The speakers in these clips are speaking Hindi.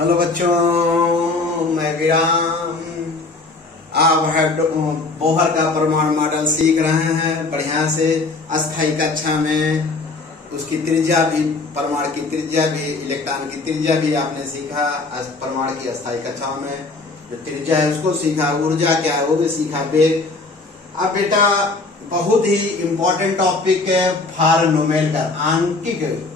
हेलो बच्चों, मैं विराम। आप बोहर का परमाणु मॉडल सीख रहे हैं बढ़िया से। अस्थायी कक्षा में उसकी त्रिज्या भी, परमाणु की त्रिज्या भी, इलेक्ट्रॉन की त्रिज्या भी आपने सीखा। परमाणु की अस्थायी कक्षाओं में जो त्रिज्या है उसको सीखा, ऊर्जा क्या है वो भी सीखा, वेग। अब बेटा बहुत ही इम्पोर्टेंट टॉपिक है फॉर न्यूमेरिकल, आंकिक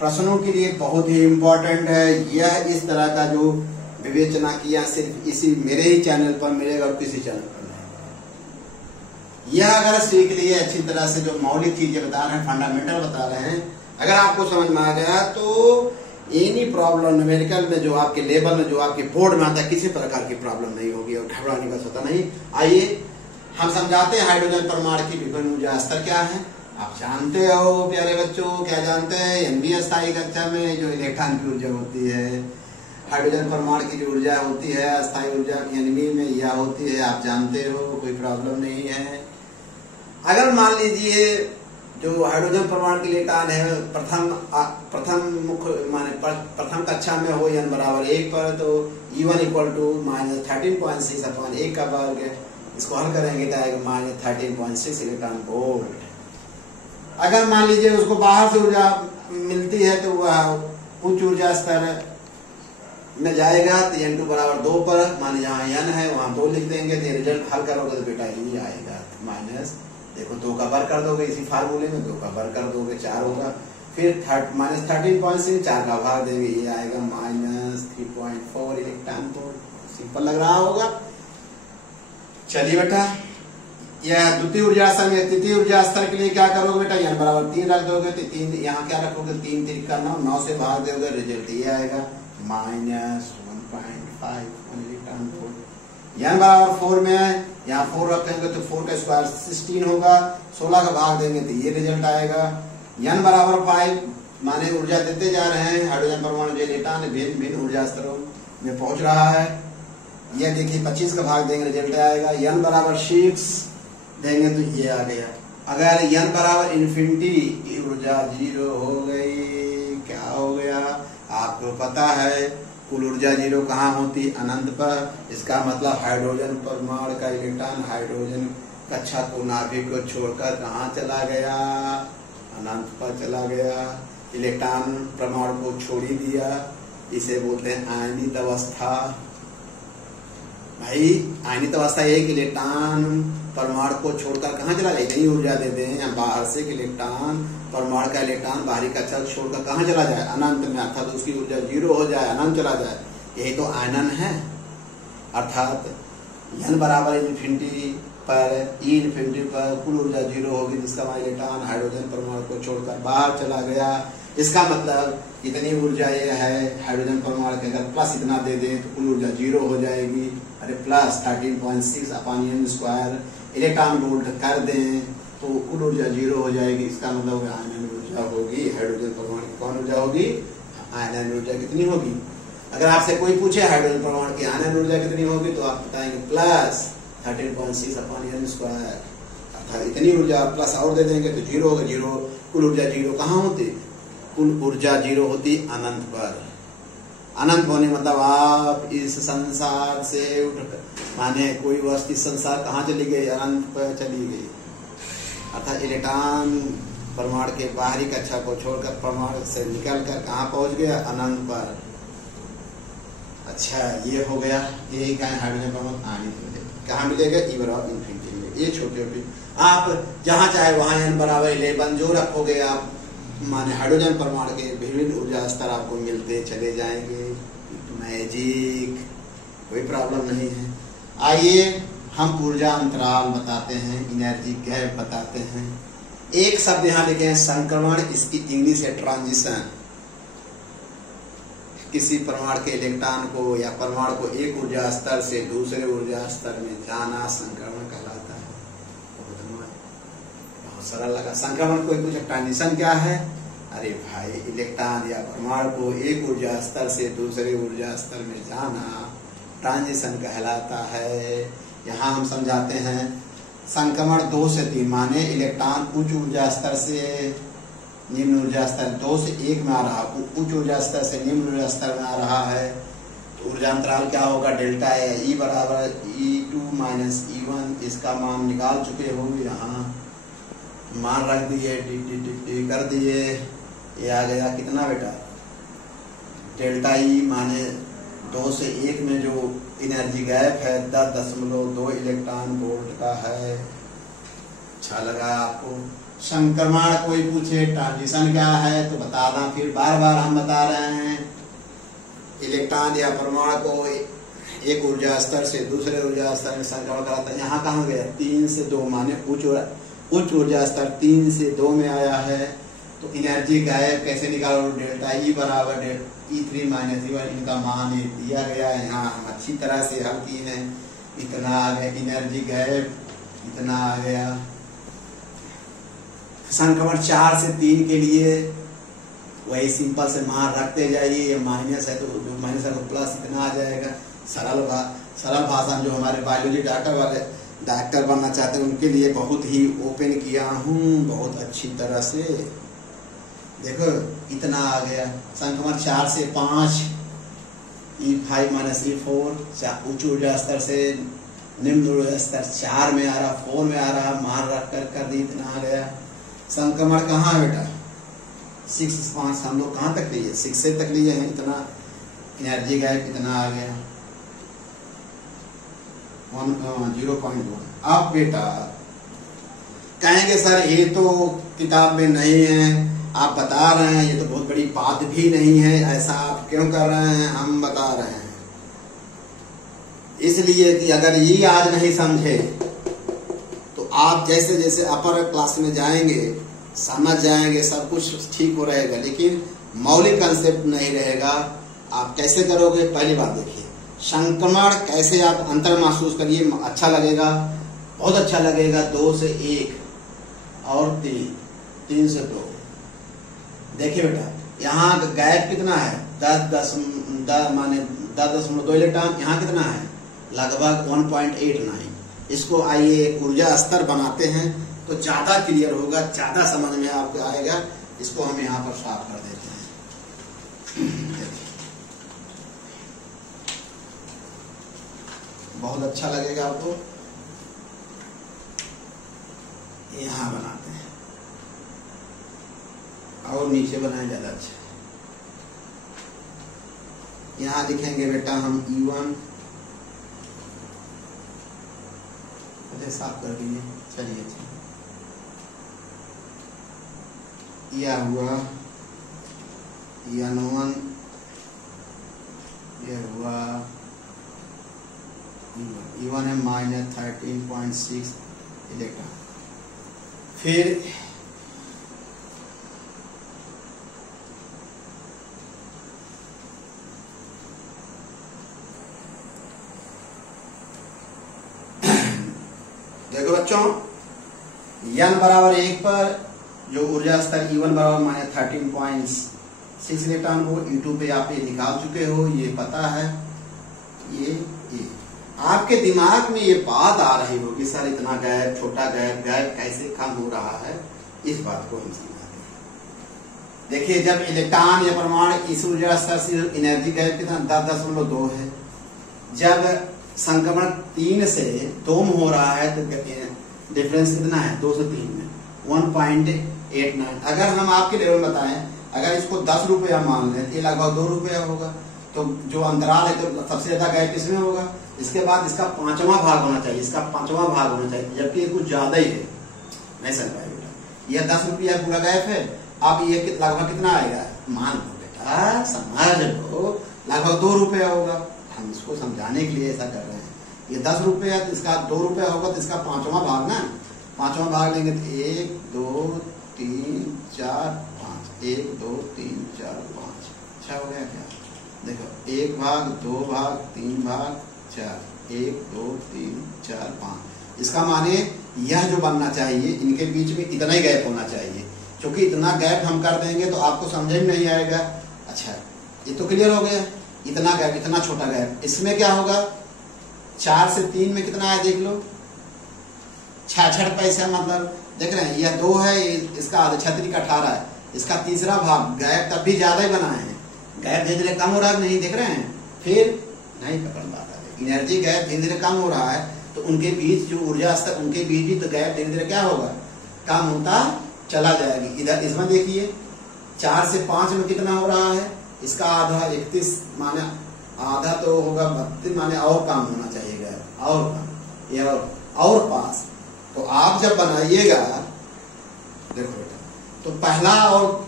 प्रश्नों के लिए बहुत ही इम्पोर्टेंट है। यह इस तरह का जो विवेचना किया सिर्फ इसी मेरे ही चैनल पर मिलेगा और किसी चैनल पर नहीं। यह अगर सीख लिए अच्छी तरह से, जो मौलिक चीजें बता रहे हैं, फंडामेंटल बता रहे हैं, अगर आपको समझ में आ गया तो एनी प्रॉब्लम न्यूमेरिकल में जो आपके लेवल में, जो आपके बोर्ड में आता है, किसी प्रकार की प्रॉब्लम नहीं होगी और घबराने का होता नहीं। आइए हम समझाते हैं हाइड्रोजन परमाणु की विभिन्न ऊर्जा स्तर क्या है। आप जानते हो प्यारे बच्चों, क्या जानते हैं? एनबी स्थायी कक्षा में जो इलेक्ट्रॉन की ऊर्जा होती है, हाइड्रोजन परमाणु की जो ऊर्जा होती है अस्थायी ऊर्जा एनबी में यह होती है, आप जानते हो, कोई प्रॉब्लम नहीं है। अगर मान लीजिए जो हाइड्रोजन परमाणु की इलेक्ट्रॉन है प्रथम मुख्य माने प्रथम कक्षा में हो n बराबर 1 पर, तो E1 इक्वल टू -13.6 अपॉन 1 का वर्ग है। इसको हल करेंगे तो आएगा -13.6 इलेक्ट्रॉन वोल्ट। अगर मान लीजिए उसको बाहर से ऊर्जा मिलती है तो वह उच्च ऊर्जा स्तर में जाएगा, तो n2 बराबर 2 पर, माने जहाँ n है वहां 2 लिख देंगे, तो रिजल्ट हल करोगे तो बेटा ये आएगा माइनस, देखो 2 का वर्ग कर दोगे इसी फार्मूले में, 2 का वर्ग कर दोगे 4 होगा, फिर -13.6 4 का भाग देंगे, ये आएगा -3.4 इलेक्ट्रॉन वोल्ट। सिंपल लग रहा होगा। चलिए बेटा, यह द्वितीय ऊर्जा स्तर में तृतीय ऊर्जा स्तर के लिए क्या करोगे बेटा? n बराबर 3 रख दोगे, तो 3 यहाँ क्या रखोगे? 3 3 का 9 से भाग दोगे, रिजल्ट ये आएगा -1.5 इलेक्ट्रॉन वोल्ट। n बराबर 4 में है, यहाँ 4 रखेंगे तो 4 का स्क्वायर 16 होगा, 16 का भाग देंगे तो ये रिजल्ट आएगा। n बराबर 5 माने ऊर्जा देते जा रहे हैं, हाइड्रोजन परमाणु जो इलेक्ट्रॉन भिन्न भिन्न ऊर्जा स्तरों में पहुंच रहा है। यह देखिए 25 का भाग देंगे, रिजल्ट आएगा। n बराबर 6 देंगे तो ये आ गया। अगर n बराबर इन्फिनिटी, ऊर्जा 0 हो गई। क्या हो गया? आपको पता है कुल ऊर्जा 0 कहाँ होती? अनंत पर। इसका मतलब हाइड्रोजन परमाणु का इलेक्ट्रॉन हाइड्रोजन कक्षा को, नाभिक को छोड़कर कहाँ चला गया? अनंत पर चला गया। इलेक्ट्रॉन परमाणु को छोड़ ही दिया, इसे बोलते हैं आयनित अवस्था। भाई आयनित अवस्था एक इलेक्ट्रॉन परमाणु को छोड़कर कहाँ चला गया? इतनी ऊर्जा दे दें या बाहर से इलेक्ट्रॉन परमाणु का इलेक्ट्रॉन बाहरी कक्षा छोड़कर कहाँ चला जाए? अनंत में, अर्थात उसकी ऊर्जा 0 हो जाए, अनंत चला जाए। यही तो आयनन है। अर्थात n बराबर इन्फिनिटी पर, E इन्फिनिटी पर कुल ऊर्जा 0 होगी, जिसका इलेक्ट्रॉन हाइड्रोजन परमाणु को छोड़कर बाहर चला गया। इसका मतलब इतनी ऊर्जा ये है, हाइड्रोजन परमाणु के अगर प्लस इतना दे दें तो कुल ऊर्जा 0 हो जाएगी। अरे plus 13.6 upon n square electron volt कर दें तो कुल ऊर्जा 0 हो जाएगी। इसका मतलब आयनन ऊर्जा होगी, हाइड्रोजन परमाणु की कौन ऊर्जा होगी? आयनन ऊर्जा कितनी होगी? अगर आपसे कोई पूछे हाइड्रोजन परमाणु की आयनन ऊर्जा कितनी होगी, तो आप बताएंगे प्लस 13.6 अपॉन n स्क्वायर। अर्थात इतनी ऊर्जा प्लस और दे देंगे तो 0 होगा। 0 कुल ऊर्जा 0 कहाँ होती? कुल ऊर्जा 0 होती अनंत पर। अनंत होने मतलब आप इस संसार से उठ, माने कोई वस्तु इस संसार कहाँ चली गई? अनंत पर चली गई। अर्थात इलेक्ट्रॉन परमाणु के बाहरी कक्षा को छोड़कर परमाणु से निकलकर कहाँ पहुंच गया? अनंत पर। अच्छा ये हो गया। यही कहा हाइड्रोजन परमाणु आयनित कहाँ मिलेगा? E बराबर इन्फिनिटी में। ये छोटे छोटे आप जहाँ चाहे वहाँ n बराबर 11 जो रखोगे आप, माने हाइड्रोजन परमाणु के विभिन्न ऊर्जा स्तर आपको मिलते चले जाएंगे। मैजिक, कोई प्रॉब्लम नहीं है। आइए हम ऊर्जा अंतराल बताते हैं, एनर्जी गैप बताते हैं। एक शब्द यहाँ लिखे हैं संक्रमण, इसकी इंग्लिश है ट्रांजिशन। किसी परमाणु के इलेक्ट्रॉन को या परमाणु को एक ऊर्जा स्तर से दूसरे ऊर्जा स्तर में जाना संक्रमण कहलाता है। बहुत सरल लगा। संक्रमण कोई कुछ, ट्रांजिशन क्या है? अरे भाई इलेक्ट्रॉन या परमाणु को एक ऊर्जा स्तर से दूसरे ऊर्जा स्तर में जाना ट्रांजिशन कहलाता है। यहाँ हम समझाते हैं संक्रमण 2 से 3, माने इलेक्ट्रॉन उच्च ऊर्जा स्तर से निम्न ऊर्जा स्तर 2 से 1 में आ रहा, उच्च ऊर्जा स्तर से निम्न ऊर्जा स्तर में आ रहा है, तो ऊर्जा अंतराल क्या होगा, डेल्टा ई बराबर E2 माइनस E1, इसका मान निकाल चुके हो, यहाँ मान रख दिए, डी कर दिए, ये आ गया कितना बेटा, डेल्टा ई माने 2 से 1 में जो एनर्जी गैप है 10.2 इलेक्ट्रॉन वोल्ट का है। अच्छा लगा आपको? संक्रमण कोई पूछे ट्रांजिशन क्या है तो बताना, फिर बार बार हम बता रहे हैं इलेक्ट्रॉन या परमाणु को एक ऊर्जा स्तर से दूसरे ऊर्जा स्तर में संक्रमण कराता है। यहाँ कहाँ गया, 3 से 2 माने उच्च ऊर्जा स्तर 3 से 2 में आया है। तो एनर्जी गायब कैसे निकालो, डेल्टा ई बराबर E3 माइनस E1, इनका मान ये दिया गया है, यहाँ हम अच्छी तरह से हल किए हैं। इतना आ गया एनर्जी गायब, इतना आ गया। संक्रमण 4 से 3 के लिए वही सिंपल से मान रखते जाइए, ये माइनस है तो माइनस है तो प्लस इतना आ जाएगा। सरल भाषा जो हमारे बायोलॉजी डॉक्टर बनना चाहते हैं उनके लिए बहुत ही ओपन किया हूँ, बहुत अच्छी तरह से। देखो इतना आ गया। संक्रमण 4 से 5 E5 माइनस E4, उच्च ऊर्जा स्तर से निम्न ऊर्जा स्तर 4 में आ रहा, 4 में आ रहा, मान रख कर दी, इतना आ गया। संक्रमण कहाँ है बेटा, 6 से 5 हम लोग कहाँ तक लिए, 6 से तक लिए हैं, इतना एनर्जी गैप इतना आ गया 0.1। अब बेटा कहेंगे सर ये तो किताब में नहीं है, आप बता रहे हैं, ये तो बहुत बड़ी बात भी नहीं है, ऐसा आप क्यों कर रहे हैं? हम बता रहे हैं इसलिए कि अगर ये आज नहीं समझे तो आप जैसे जैसे अपर क्लास में जाएंगे समझ जाएंगे, सब कुछ ठीक हो रहेगा, लेकिन मौलिक कंसेप्ट नहीं रहेगा। आप कैसे करोगे? पहली बात देखिए, संक्रमण कैसे आप अंतर महसूस करिए, अच्छा लगेगा, बहुत अच्छा लगेगा। 2 से 1 और 3 से 2। देखिए बेटा यहाँ गैप कितना है, 10.2 इलेक्ट्रॉन, यहाँ कितना है लगभग 1.89। इसको आइए ऊर्जा स्तर बनाते हैं तो ज्यादा क्लियर होगा, ज्यादा समझ में आपको आएगा। इसको हम यहाँ पर साफ कर देते हैं, बहुत अच्छा लगेगा आपको। यहाँ बनाते हैं और नीचे बनाए ज्यादा अच्छा। यहाँ लिखेंगे बेटा हम E1, साफ कर दीजिए, चलिए यह हुआ N1, यह हुआ E1 है माइनस 13.6 इलेक्ट्रॉन। फिर देखो बच्चों, n बराबर 1 पर जो ऊर्जा स्तर E1 बराबर माइनस 13.6 इलेक्ट्रॉन को E2 पे आप ये निकाल चुके हो, ये पता है। ये आपके दिमाग में ये बात आ रही होगी सर इतना गैप, छोटा गैप कैसे कम हो रहा है, इस बात को हम समझाते हैं। देखिए जब इलेक्ट्रॉन या परमाणु इस ऊर्जा स्तर से एनर्जी गैप कितना 10.2 है, जब संक्रमण 3 से 2 में हो रहा है तो डिफरेंस कितना है 2 से 3 में 1.89। अगर हम आपके लेवल में बताएं, अगर इसको 10 रुपया मान लें तो ये लगभग 2 रुपया होगा, तो जो अंतराल है तो सबसे ज्यादा गैप किसमें होगा, इसके बाद इसका 5वां भाग होना चाहिए, इसका 5वां भाग होना चाहिए, जबकि ये कुछ ज्यादा ही है। नहीं समझ पाए बेटा, यह 10 रुपया पूरा गैप है। अब ये लगभग कितना आएगा, मान लो बेटा, समझ लो, लगभग 2 रुपया होगा। हम इसको समझाने के लिए ऐसा कर रहे हैं। ये 10 रुपया तो इसका 2 रुपया होगा, तो इसका 5वां भाग ना, 5वां भाग लेंगे तो 1 2 3 4 5, 1 2 3 4 5। अच्छा हो गया क्या? देखो 1 भाग 2 भाग 3 भाग 4, 1 2 3 4 5। इसका माने यह जो बनना चाहिए, इनके बीच में इतना ही गैप होना चाहिए। क्योंकि इतना गैप हम कर देंगे तो आपको समझ में नहीं आएगा। अच्छा ये तो क्लियर हो गया, इतना गैप, इतना छोटा गैप। इसमें क्या होगा, 4 से 3 में कितना है देख लो, 66 पैसा, मतलब देख रहे हैं यह 2 है, इसका आधा 36 का 18 है, इसका तीसरा भाग। गैप तब भी ज्यादा ही बना है, गैप धीरे धीरे कम हो रहा है, नहीं देख रहे हैं। फिर नहीं पकड़ पाता है। एनर्जी गैप धीरे धीरे कम हो रहा है तो उनके बीच जो ऊर्जा स्तर, उनके बीच भी तो गैप धीरे धीरे क्या होगा, कम होता चला जाएगी। इधर इसमें देखिए 4 से 5 में कितना हो रहा है, इसका आधा 31 माने आधा तो होगा 32 माने और कम होना चाहिए गैप, और कम, ये और पास। तो आप जब बनाइएगा देखो बेटा, तो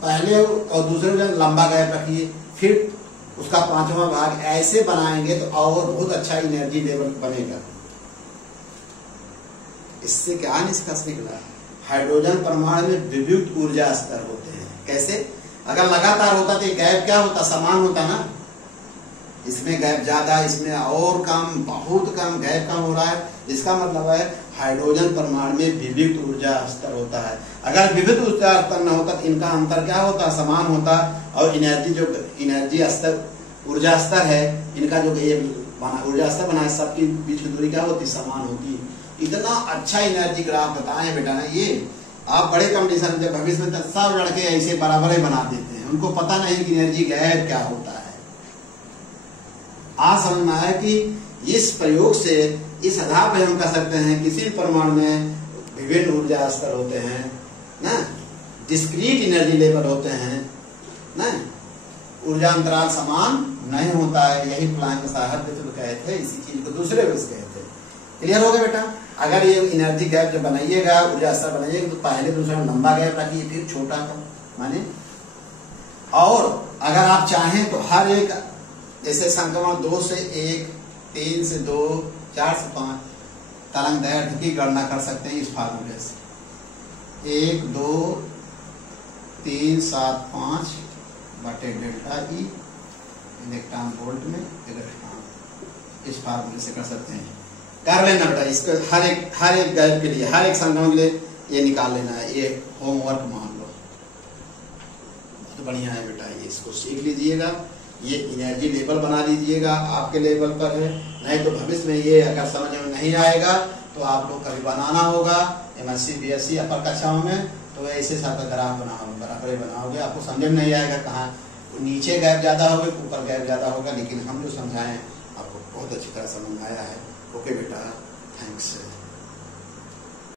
पहले और दूसरे में लंबा गैप रखिए, फिर उसका 5वां भाग ऐसे बनाएंगे तो और बहुत अच्छा एनर्जी लेवल बनेगा। इससे क्या निष्कर्ष निकला, हाइड्रोजन परमाणु में विविध ऊर्जा स्तर होते हैं। कैसे, अगर लगातार होता तो गैप क्या होता, समान होता ना। इसमें गैप ज्यादा, इसमें और कम, बहुत कम, गैप कम हो रहा है। इसका मतलब है हाइड्रोजन परमाणु में विविध ऊर्जा स्तर होता है। अगर विविध ऊर्जा स्तर न होता तो इनका अंतर क्या होता, समान होता, और एनर्जी स्तर, ऊर्जा स्तर है इनका जो ये ऊर्जा स्तर बना है, सबकी बीच की दूरी क्या होती, समान होती। इतना अच्छा एनर्जी ग्राफ बताए बेटा ना, ये आप बड़े कंपटीशन जब भविष्य में सब लड़के ऐसे बराबर ही बना देते हैं, उनको पता नहीं कि एनर्जी गैप क्या होता है। आज समझ में आया कि इस प्रयोग से इस आधार पर हम कह सकते हैं किसी परमाणु में विभिन्न ऊर्जा स्तर होते हैं ना, डिस्क्रीट एनर्जी लेवल होते हैं ना, ऊर्जा अंतराल समान नहीं होता है। यही प्लैंक साहब ने कहे थे, इसी चीज को दूसरे वर्ष कहे थे। क्लियर हो गया बेटा। अगर ये एनर्जी गैप जब बनाइएगा, ऊर्जा स्तर बनाइएगा, तो पहले दूसरा लंबा गैप रखिए, फिर छोटा का माने। और अगर आप चाहें तो हर एक, जैसे संक्रमण 2 से 1, 3 से 2, 4 से 5 तरंग दैर्घ्य की गणना कर सकते हैं इस फार्मूले से। 1, 2, 3, 7, 5 बटे डेल्टा ई इलेक्ट्रॉन वोल्ट में इलेक्ट्रॉन, इस फार्मूले से कर सकते हैं। कर लेना बेटा, इसको हर एक गैप के लिए, हर एक संक्रमण के लिए ये निकाल लेना है। ये होमवर्क मान लो, बहुत बढ़िया है बेटा, ये इसको सीख लीजिएगा। ये एनर्जी लेवल बना लीजिएगा, आपके लेवल पर है। नहीं तो भविष्य में ये अगर समझ में नहीं आएगा तो आप लोग कभी बनाना होगा MSc BSc अपर कक्षाओं में, तो ऐसे साथ ग्राफ बराबर बनाओगे, आपको समझ में नहीं आएगा कहाँ नीचे गैप ज्यादा होगा, ऊपर गैप ज्यादा होगा। लेकिन हम जो समझाएं आपको बहुत अच्छी तरह समझ में आया है। ओके बेटा, थैंक्स।